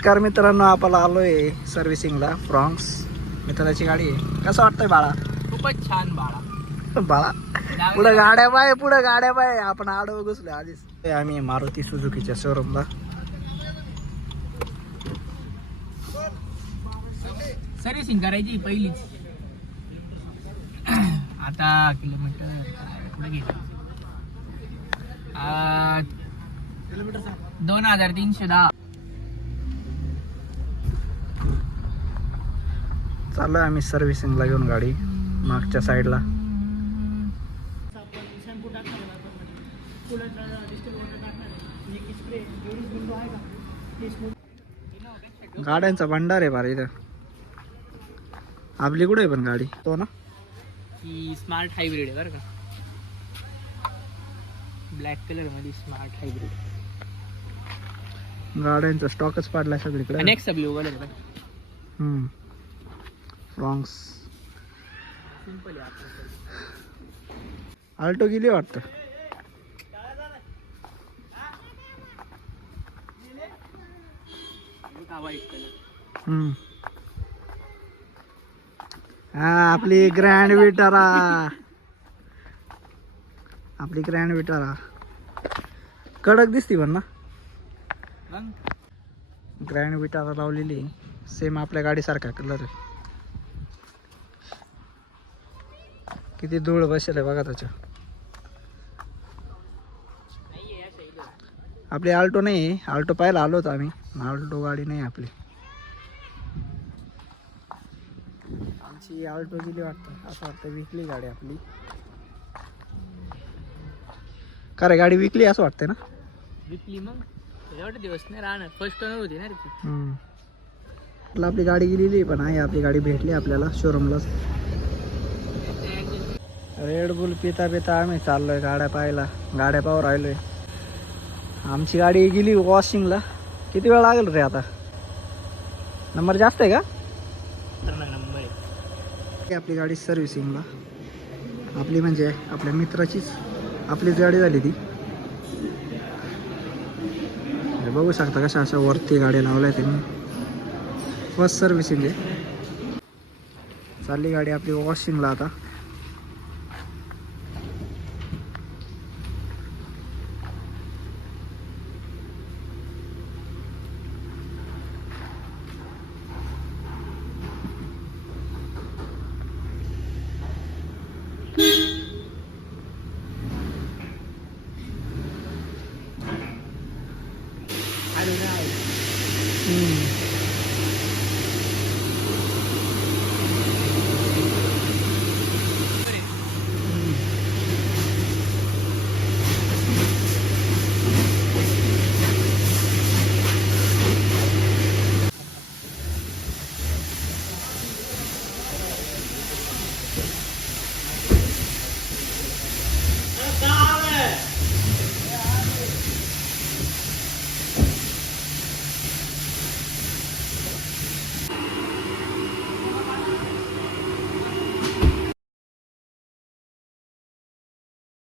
नमस्कार मित्रांनो, आपण आलोय सर्व्हिसिंगला. फ्रॉन्क्स मित्राची गाडी आहे. कसं वाटतंय बाळा? खूपच छान बाळा. बाळा पुढे गाड्या पाय, पुढे गाड्या पाय. आपण आडव घुसलो आधीच. आम्ही मारुती सुझुकीच्या शोरूमला. सर्व्हिसिंग करायची पहिलीच. आता किलोमीटर पुढे गेलो. 2310. चाललोय आम्ही सर्व्हिसिंगला घेऊन गाडी मागच्या साईडला. गाड्यांचा भंडार आहे बारा इथं. आपली कुठे आहे पण गाडी? तो ना ही स्मार्ट हायब्रिड आहे बरं का. ब्लॅक कलर मध्ये स्मार्ट हायब्रिड. गाड्यांचा स्टॉकच पाडलाय सगळीकडे. नेक्स्ट ब्लू कलर आहे. फ्रॉन्क्स. सिंपल आहे आपलं. आल्टो गेली वाटतं. White colour. हा आपली ग्रँड विटारा. आपली ग्रँड विटारा कडक दिसती पण ना. ग्रँड विटारा लावलेली सेम आपल्या गाडीसारखा कलर आहे. किती धूळ बसेल आहे बघा त्याच्या. आपली आल्टो नाही. आल्टो पाहायला आलो होतो आम्ही. आल्टो गाडी नाही आपली. आमची आल्टो गेली वाटतं. असं वाटतं विकली गाडी आपली. का रे गाडी विकली असं वाटतंय ना. विकली मग एवढे दिवस नाही राहणार. फर्स्ट ओनर होती ना रे ती. आपली गाडी गेलेली पण आहे. आपली गाडी भेटली आपल्याला शोरूमलाच. रेड बुल पिता पिता आम्ही चाललोय गाड्या पाहायला. गाड्या पाहू राहिलोय. आमची गाडी गेली वॉशिंगला. किती वेळ लागेल रे आता? नंबर जास्त आहे का? नंबर आहे. आपली गाडी सर्व्हिसिंगला. आपली म्हणजे आपल्या मित्राचीच आपलीच गाडी झाली ती. बघू शकता कशा अशा वरती गाडी लावल्या त्यांनी. फर्स्ट सर्व्हिसिंग आहे. चालली गाडी आपली वॉशिंगला आता.